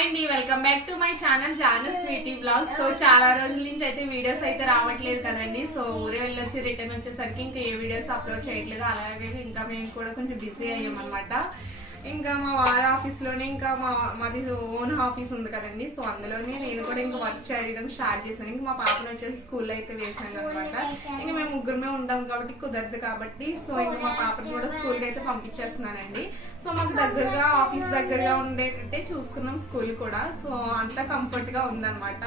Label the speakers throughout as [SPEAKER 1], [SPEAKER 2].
[SPEAKER 1] Hi అండి welcome back to my channel Janu's sweetie blog so చాలా రోజుల నుంచి అయితే వీడియోస్ అయితే రావట్లేదు కదండి. సో ఊరే వెళ్ళొచ్చి రిటర్న్ వచ్చేసరికి ఇంకా ఏ వీడియోస్ అప్లోడ్ చేయట్లేదు. అలాగే ఇంకా మేము కూడా కొంచెం బిజీ అయ్యామన్నమాట అనమాట ఇంకా మా వారి ఆఫీస్లోనే ఇంకా మా మాది ఓన్ ఆఫీస్ ఉంది కదండి. సో అందులోనే నేను కూడా ఇంకా వర్క్ చేయడం స్టార్ట్ చేశాను. ఇంకా మా పాపను వచ్చేసి స్కూల్లో అయితే వేసాను అనమాట ఇంకా ముగ్గురమే ఉంటాం కాబట్టి కుదరదు కాబట్టి. సో ఇంకా మా పాపని కూడా స్కూల్కి అయితే పంపించేస్తున్నానండి. సో మాకు దగ్గరగా ఆఫీస్ దగ్గరగా ఉండేటట్టే చూసుకున్నాం స్కూల్ కూడా. సో అంత కంఫర్ట్గా ఉందన్నమాట.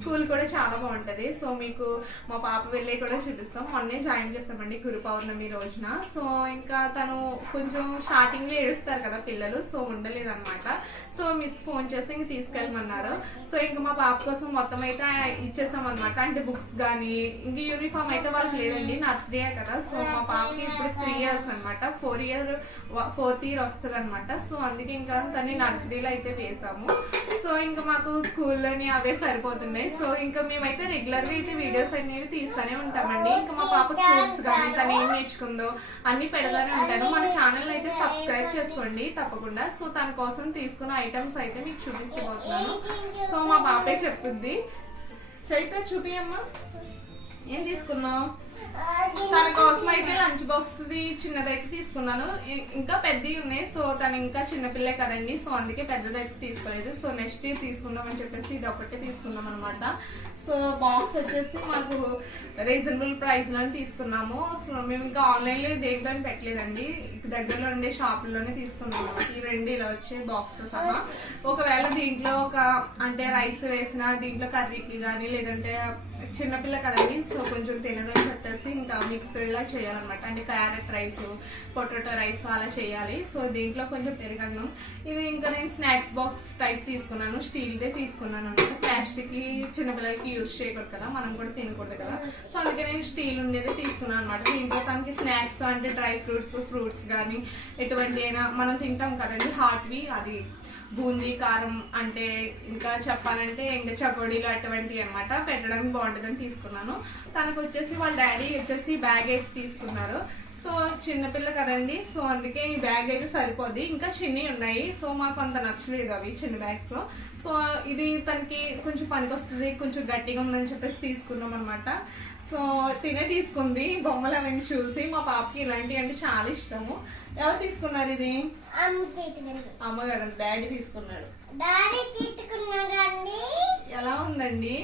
[SPEAKER 1] స్కూల్ కూడా చాలా బాగుంటది. సో మీకు మా పాప వెళ్ళే కూడా చూపిస్తాం. మొన్నే జాయిన్ చేస్తామండి గురు పౌర్ణమి రోజున. సో ఇంకా తను కొంచెం స్టార్టింగ్లో ఏడుస్తారు కదా పిల్లలు. సో ఉండలేదు అనమాట సో మిస్ ఫోన్ చేసి ఇంక తీసుకెళ్ళమన్నారు. సో ఇంకా మా పాప కోసం మొత్తం అయితే ఇచ్చేస్తాం అనమాట అంటే బుక్స్ కానీ ఇంక యూనిఫామ్ అయితే వాళ్ళకి లేదండి నర్సరీయే కదా. సో మా పాపకి ఇప్పుడు త్రీ ఇయర్స్ అనమాట ఫోర్ ఇయర్ ఫోర్త్ ఇయర్ వస్తుంది అనమాట సో అందుకే ఇంకా తన్ని నర్సరీలో అయితే వేసాము. సో ఇంకా మాకు స్కూల్లోని అవే సరిపోతున్నాయి. సో ఇంకా మేమైతే రెగ్యులర్గా అయితే వీడియోస్ అనేవి తీస్తూనే ఉంటామండి. ఇంకా మా పాప స్కూల్స్ కానీ తను ఏం నేర్చుకుందో అన్ని పెడతానే ఉంటాను మన ఛానల్ అయితే సబ్స్క్రైబ్ చేసుకోండి తప్పకుండా. సో తన కోసం తీసుకున్న ఐటమ్స్ అయితే మీకు చూపిస్తూ సో మా పాపే చెప్తుంది. చైత్ర చూపియమ్మా. ఏం తీసుకున్నావు? తన కోసం అయితే లంచ్ బాక్స్ చిన్నదైతే తీసుకున్నాను. ఇంకా పెద్దవి ఉన్నాయి. సో తను ఇంకా చిన్నపిల్లే కదండి. సో అందుకే పెద్దదైతే తీసుకోలేదు. సో నెక్స్ట్ తీసుకుందాం అని చెప్పేసి ఇది ఒకటే తీసుకుందాం అనమాట సో బాక్స్ వచ్చేసి మాకు రీజనబుల్ ప్రైస్లోనే తీసుకున్నాము. సో మేము ఇంకా ఆన్లైన్లో దేంట్లో పెట్టలేదండి. దగ్గరలో ఉండే షాపుల్లోనే తీసుకున్నాము ఈ రెండు ఇలా వచ్చే బాక్స్తో సహా. ఒకవేళ దీంట్లో ఒక అంటే రైస్ వేసిన దీంట్లో కర్రీకి కానీ లేదంటే చిన్నపిల్ల కదండి. సో కొంచెం తినదని పెట్టేసి ఇంకా మిక్స్డ్ చేయాలన్నమాట. అంటే క్యారెట్ రైస్ పొటాటో రైస్ అలా చేయాలి. సో దీంట్లో కొంచెం పెరుగన్నం. ఇది ఇంకా నేను స్నాక్స్ బాక్స్ టైప్ తీసుకున్నాను. స్టీల్దే తీసుకున్నాను అనమాట. ప్లాస్టిక్కి చిన్నపిల్లలకి యూజ్ చేయకూడదు కదా. మనం కూడా తినకూడదు కదా. సో అందుకే నేను స్టీల్ ఉండేది తీసుకున్నాను అనమాట. దీంట్లో తనకి స్నాక్స్ అంటే డ్రై ఫ్రూట్స్ ఫ్రూట్స్ కానీ ఎటువంటి అయినా మనం తింటాం కదండి. హాట్వి అది. బూందీ కారం అంటే ఇంకా చెప్పాలంటే ఇంకా చకోడీలు అటువంటివి అన్నమాట. పెట్టడానికి బాగుంటుందని తీసుకున్నాను. తనకు వచ్చేసి వాళ్ళ డాడీ వచ్చేసి బ్యాగ్ అయితే తీసుకున్నారు. సో చిన్నపిల్ల కదండి. సో అందుకే ఈ బ్యాగ్ అయితే సరిపోద్ది. ఇంకా చిన్నవి ఉన్నాయి. సో మాకు అంత నచ్చలేదు అవి చిన్న బ్యాగ్స్. సో ఇది తనకి కొంచెం పనికి వస్తుంది కొంచెం గట్టిగా ఉందని చెప్పేసి తీసుకున్నాం అనమాట సో తినే తీసుకుంది. బొమ్మలు అవన్నీ చూసి మా పాపకి ఇలాంటివి అంటే చాలా ఇష్టము. ఎవరు తీసుకున్నారు ఇది? అమ్మ కదండి డాడీ తీసుకున్నాడు.
[SPEAKER 2] తీసుకున్నారండి
[SPEAKER 1] ఎలా ఉందండి?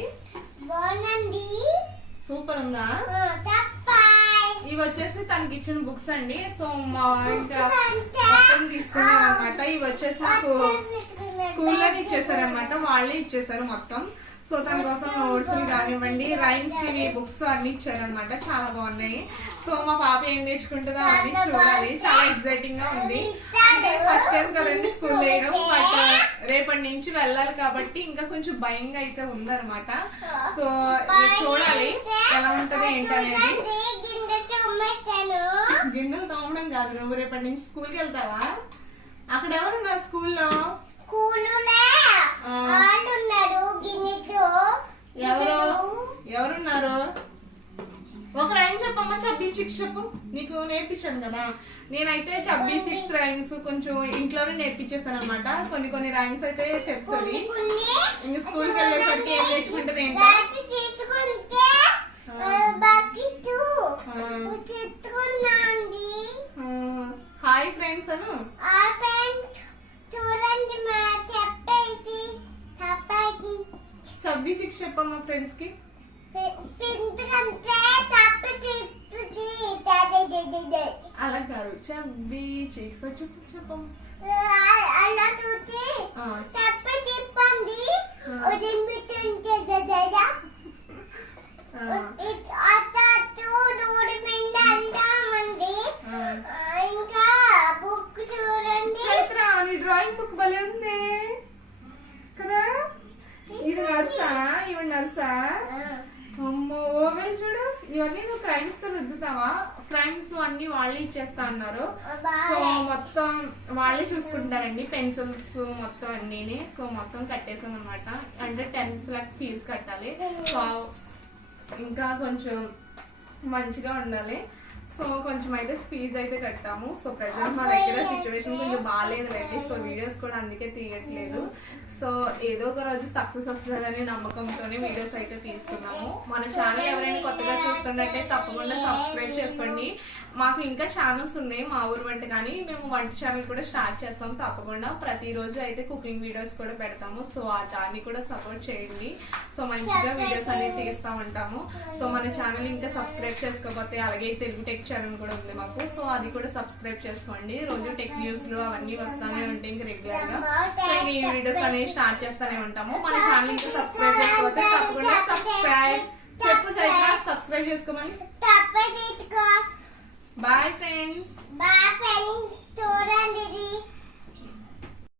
[SPEAKER 2] బాగుందండి.
[SPEAKER 1] సూపర్ ఉందా? ఇవి వచ్చేసి తనకి ఇచ్చిన బుక్స్ అండి. సో మా ఇంకా మొత్తం తీసుకున్నాం అనమాట ఇవి వచ్చేసి మాకు స్కూల్లో ఇచ్చేసారనమాట వాళ్ళే ఇచ్చేసారు మొత్తం. సో తన కోసం నోట్స్లు కానివ్వండి. రైమ్స్ ఇవి బుక్స్ అన్ని ఇచ్చారనమాట. చాలా బాగున్నాయి. సో మా పాప ఏం నేర్చుకుంటుందో అన్ని చూడాలి. చాలా ఎక్సైటింగ్గా ఉంది. అంటే ఫస్ట్ టైం కదండి స్కూల్ వేయడం. బట్ uh, రేపటి నుంచి వెళ్ళాలి కాబట్టి ఇంకా కొంచెం భయంగా అయితే ఉందన్నమాట సో చూడాలి. ఎలా ఉంటది ఏంటనేది గిన్నెలు తోమడం కాదు నువ్వు రేపటి నుంచి స్కూల్కి వెళ్తావా? అక్కడ ఎవరున్నారు స్కూల్లో?
[SPEAKER 2] స్కూల్లో.
[SPEAKER 1] ఎవరు? ఎవరున్నారు? ఒక రైమ్ చెప్పమ్మా? చబ్బీ సిక్స్ చెప్పు. నీకు నేర్పించాను కదా. నేనైతే చబ్బీ సిక్స్ రైమ్స్ కొంచెం ఇంట్లోనే నేర్పించేసాను అనమాట కొన్ని కొన్ని రైమ్స్ అయితే చెప్తుంది. ఇంక స్కూల్కి వెళ్ళేసరికి ఏం నేర్చుకుంటుంది ఏంటో? హాయ్ ఫ్రెండ్స్ అను
[SPEAKER 2] ఆ పెన్ చూడండి మా చెప్పేసి చెప్పేసి
[SPEAKER 1] చబ్బీ సిక్స్ చెప్పమ్మా
[SPEAKER 2] ఫ్రెండ్స్కి.
[SPEAKER 1] అలా కాదు చబ్బీ సిక్స్ చెప్పు చెప్పమ్మా
[SPEAKER 2] అలా చూసి
[SPEAKER 1] ఆ. ఆ,
[SPEAKER 2] ఇంకా బుక్ చూడండి
[SPEAKER 1] నీ డ్రాయింగ్ బుక్ భలే ఉంది. నర్సా? ఇవి నర్సా? అమ్మో ఓవెల్ చూడు. ఇవన్నీ నువ్వు క్రైమ్స్తో రుద్దుతావా? క్రైమ్స్ అన్ని వాళ్ళే ఇచ్చేస్తా అన్నారు. సో మొత్తం వాళ్ళే చూసుకుంటారండి. పెన్సిల్స్ మొత్తం అన్నీని. సో మొత్తం కట్టేసాం అనమాట అంటే టెన్త్ లాక్ ఫీజు కట్టాలి. సో ఇంకా కొంచెం మంచిగా ఉండాలి. సో కొంచెం అయితే ఫీజు అయితే కట్టాము. సో ప్రజెంట్ మా దగ్గర సిచ్యువేషన్ కొంచెం బాగాలేదులేండి సో వీడియోస్ కూడా అందుకే తీయట్లేదు. సో ఏదో ఒక రోజు సక్సెస్ వస్తుందని నమ్మకంతోనే వీడియోస్ అయితే తీస్తున్నాము. మన ఛానల్ ఎవరైనా కొత్తగా చూస్తున్నట్టే తప్పకుండా సబ్స్క్రైబ్ చేసుకోండి. మాకు ఇంకా ఛానల్స్ ఉన్నాయి మా ఊరు వంట కానీ మేము వంట ఛానల్ కూడా స్టార్ట్ చేస్తాం. తప్పకుండా ప్రతిరోజు అయితే కుకింగ్ వీడియోస్ కూడా పెడతాము. సో ఆ దాన్ని కూడా సపోర్ట్ చేయండి. సో మంచిగా వీడియోస్ అనేది తీస్తూ ఉంటాము సో మన ఛానల్ ఇంకా సబ్స్క్రైబ్ చేసుకోకపోతే అలాగే తెలుగు టెక్ ఛానల్ కూడా ఉంది మాకు. సో అది కూడా సబ్స్క్రైబ్ చేసుకోండి. రోజు టెక్ న్యూస్లు అవన్నీ వస్తానే ఉంటాయి ఇంకా రెగ్యులర్గా. సో ఈ వీడియోస్ అనేవి స్టార్ట్ చేస్తూనే ఉంటాము. మన ఛానల్ ఇంకా సబ్స్క్రైబ్ చేసుకోకపోతే తప్పకుండా సబ్స్క్రైబ్ చెప్పు సరిగ్గా. సబ్స్క్రైబ్ చేసుకోమని. బాయ్ ఫ్రెండ్స్
[SPEAKER 2] బాగా పెళ్ళి చూడండి